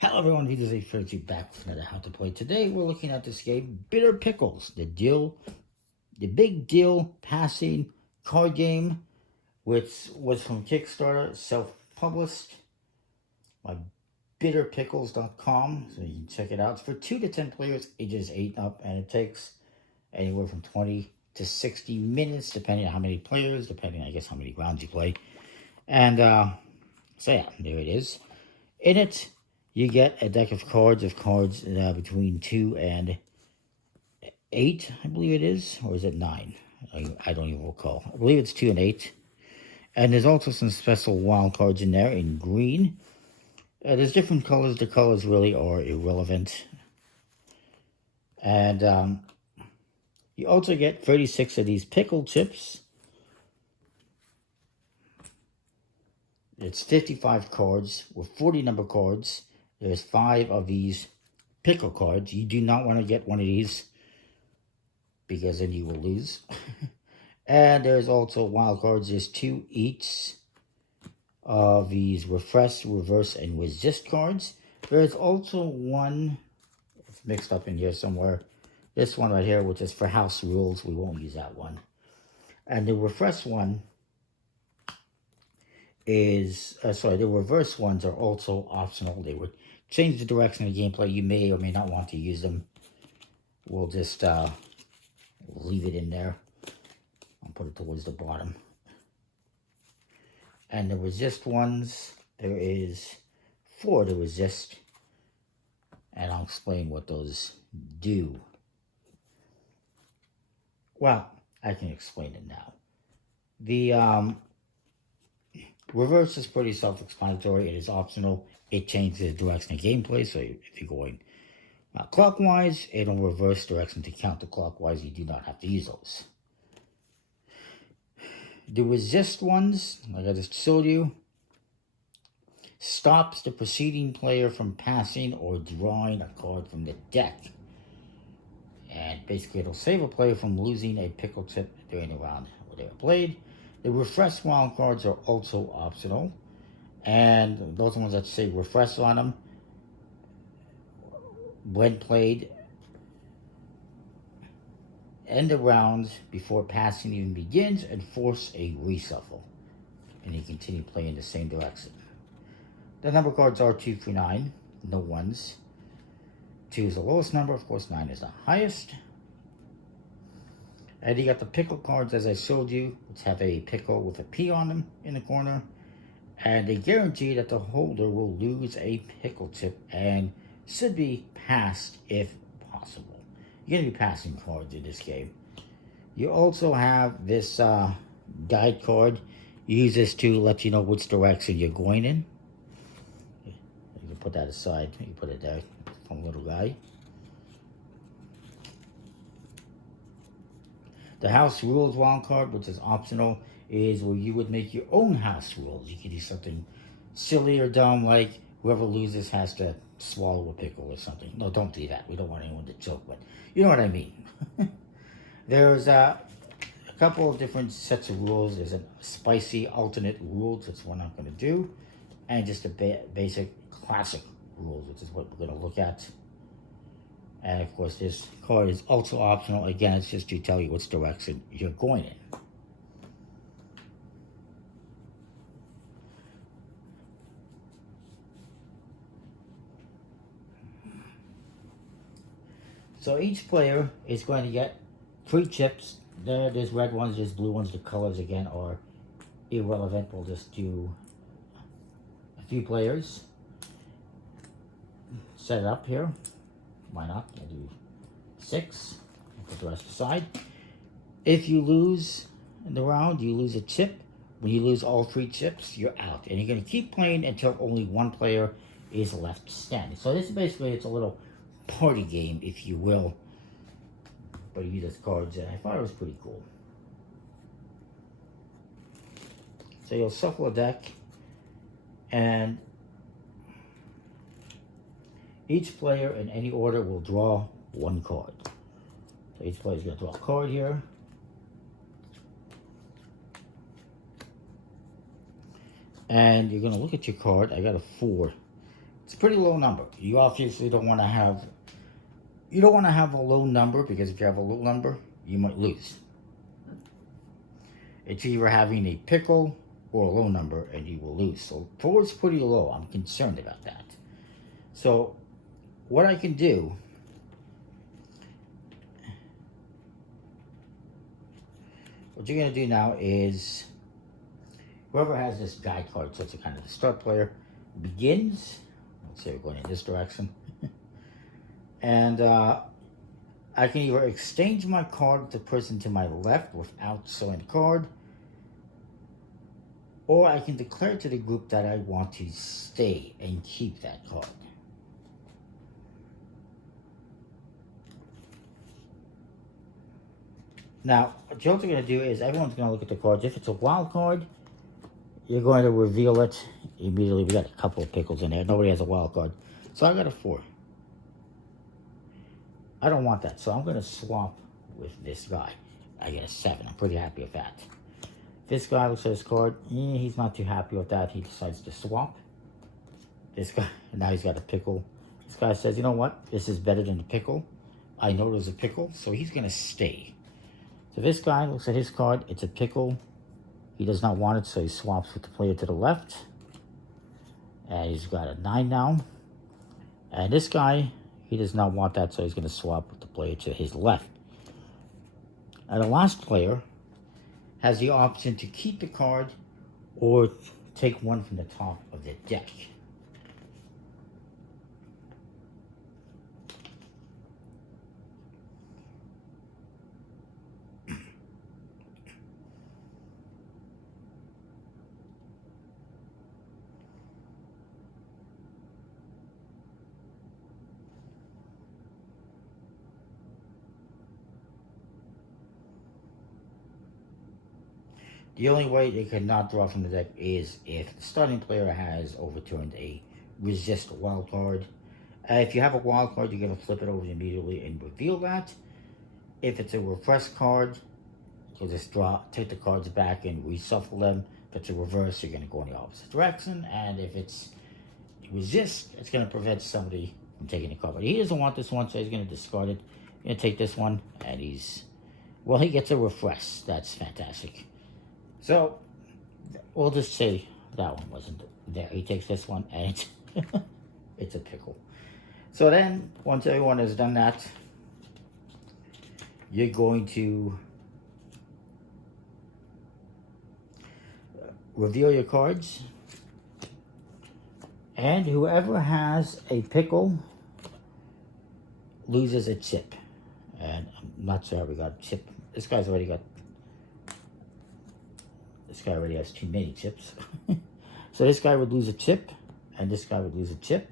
Hello everyone, this is A30 back with another How to Play. Today we're looking at this game, Bitter Pickles, the big deal passing card game, which was from Kickstarter, self-published by bitterpickles.com, so you can check it out. It's for 2 to 10 players, ages 8 up, and it takes anywhere from 20 to 60 minutes, depending on how many players, depending, I guess, how many rounds you play. And, so yeah, there it is. In it, you get a deck of cards between 2 and 8, I believe it is. Or is it 9? I don't even recall. I believe it's 2 and 8. And there's also some special wild cards in there in green. There's different colors. The colors really are irrelevant. And you also get 36 of these pickle chips. It's 55 cards with 40 number cards. There's 5 of these pickle cards. You do not want to get one of these because then you will lose. And there's also wild cards. There's 2 each of these refresh, reverse, and resist cards. There's also one, it's mixed up in here somewhere. This one right here, which is for house rules. We won't use that one. And the refresh one is, the reverse ones are also optional. They would change the direction of the gameplay. You may or may not want to use them. We'll just leave it in there. I'll put it towards the bottom. And the resist ones, there is 4 to resist. And I'll explain what those do. Well, I can explain it now. The reverse is pretty self-explanatory. It is optional. It changes the direction of gameplay. So if you're going clockwise, it'll reverse direction to counterclockwise. You do not have to use those. The resist ones, like I just showed you, stops the preceding player from passing or drawing a card from the deck. And basically it'll save a player from losing a pickle chip during the round where they were played. The refresh wild cards are also optional. And those ones that say refresh on them, when played, end the round before passing even begins and force a reshuffle. And you continue playing the same direction. The number cards are 2 through 9, no ones. 2 is the lowest number, of course 9 is the highest. And you got the pickle cards as I showed you, which have a pickle with a P on them in the corner. And they guarantee that the holder will lose a pickle chip and should be passed if possible. You're going to be passing cards in this game. You also have this guide card. You use this to let you know which direction you're going in. You can put that aside. You can put it there. Fun little guy. The house rules wild card, which is optional, is where you would make your own house rules. You could do something silly or dumb, like whoever loses has to swallow a pickle or something. No, don't do that. We don't want anyone to choke, but you know what I mean. There's a couple of different sets of rules. There's a spicy alternate rules, that's what I'm going to do, and just a basic classic rules, which is what we're going to look at. And of course, this card is also optional. Again, it's just to tell you which direction you're going in. So each player is going to get 3 chips. There's red ones, there's blue ones. The colors, again, are irrelevant. We'll just do a few players. Set it up here. Why not? I'll do 6. I'll put the rest aside. If you lose in the round, you lose a chip. When you lose all 3 chips, you're out. And you're going to keep playing until only one player is left standing. So this is basically, it's a little party game, if you will. But you use cards, and I thought it was pretty cool. So you'll shuffle a deck, and each player in any order will draw 1 card. So each player is going to draw a card here. And you're going to look at your card. I got a 4. It's a pretty low number. You obviously don't want to have, you don't want to have a low number, because if you have a low number, you might lose. It's either having a pickle or a low number and you will lose. So 4 is pretty low. I'm concerned about that. So what I can do, what you're going to do now is, whoever has this guide card, so it's a kind of the start player, begins. Let's say we're going in this direction. And I can either exchange my card with the person to my left without showing the card, or I can declare to the group that I want to stay and keep that card. Now, what you're also going to do is, everyone's going to look at the cards. If it's a wild card, you're going to reveal it immediately. We got a couple of pickles in there. Nobody has a wild card. So I got a 4. I don't want that. So I'm going to swap with this guy. I get a 7. I'm pretty happy with that. This guy looks at his card. He's not too happy with that. He decides to swap. This guy, and now he's got a pickle. This guy says, you know what? This is better than the pickle. I know there's a pickle, so he's going to stay. So this guy looks at his card. It's a pickle. He does not want it, so he swaps with the player to the left. And he's got a 9 now. And this guy, he does not want that, so he's going to swap with the player to his left. And the last player has the option to keep the card or take one from the top of the deck. The only way they cannot draw from the deck is if the starting player has overturned a resist wild card. If you have a wild card, you're going to flip it over immediately and reveal that. If it's a refresh card, you'll just take the cards back and reshuffle them. If it's a reverse, you're going to go in the opposite direction. And if it's resist, it's going to prevent somebody from taking the card. But he doesn't want this one, so he's going to discard it. He's going to take this one, and he gets a refresh. That's fantastic. So, we'll just say that one wasn't there. He takes this one, and it's a pickle. So then, once everyone has done that, you're going to reveal your cards. And whoever has a pickle loses a chip. And I'm not sure how we got a chip. This guy already has too many chips. So this guy would lose a chip, and this guy would lose a chip.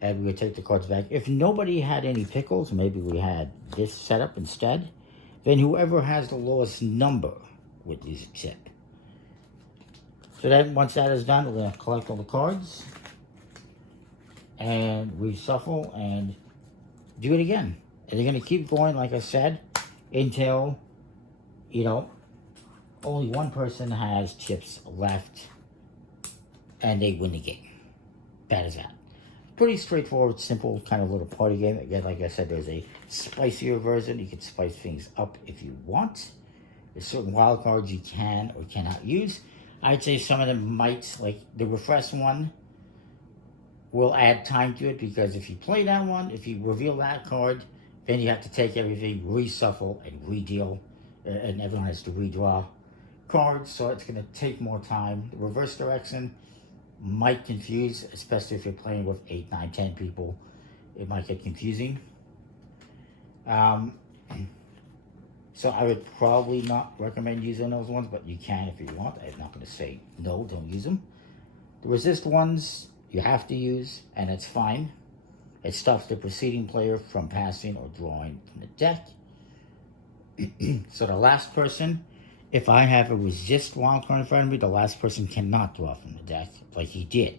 And we would take the cards back. If nobody had any pickles, maybe we had this set up instead, then whoever has the lowest number would lose a chip. So then, once that is done, we're going to collect all the cards and reshuffle and do it again. And they're going to keep going, like I said, until, only one person has chips left and they win the game. That is that. Pretty straightforward, simple, kind of little party game. Again, like I said, there's a spicier version. You can spice things up if you want. There's certain wild cards you can or cannot use. I'd say some of them might, like the refresh one, will add time to it, because if you play that one, if you reveal that card, then you have to take everything, reshuffle, and redeal, and everyone has to redraw cards, so it's going to take more time. The reverse direction might confuse, especially if you're playing with 8, 9, 10 people. It might get confusing. So I would probably not recommend using those ones, but you can if you want. I'm not going to say no, don't use them. The resist ones you have to use, and it's fine. It stops the preceding player from passing or drawing from the deck. So the last person, if I have a resist wild card in front of me, the last person cannot draw from the deck like he did.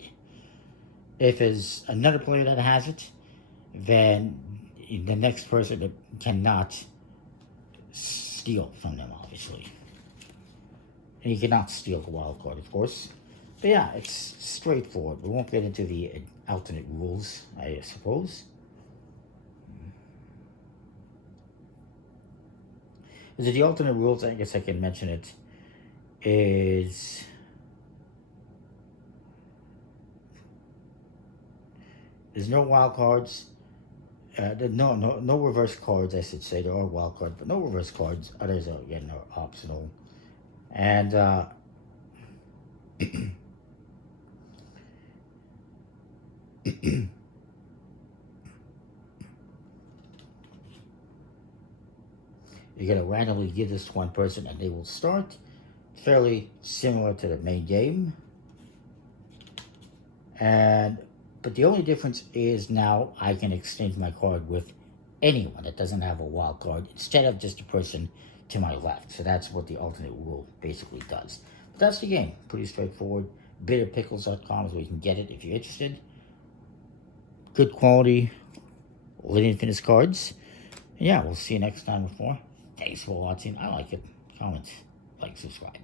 If there's another player that has it, then the next person cannot steal from them, obviously. And you cannot steal the wild card, of course. But yeah, it's straightforward. We won't get into the alternate rules, I suppose. So the alternate rules, I guess I can mention it, is there's no wild cards. No reverse cards, I should say. There are wild cards, but no reverse cards. Others are, again, are optional. And you're going to randomly give this to one person and they will start. Fairly similar to the main game. But the only difference is now I can exchange my card with anyone that doesn't have a wild card instead of just a person to my left. So that's what the alternate rule basically does. But that's the game. Pretty straightforward. Bitterpickles.com is where you can get it if you're interested. Good quality limited fitness cards. And yeah, we'll see you next time with more. Thanks for watching. I like it. Comment, like, subscribe.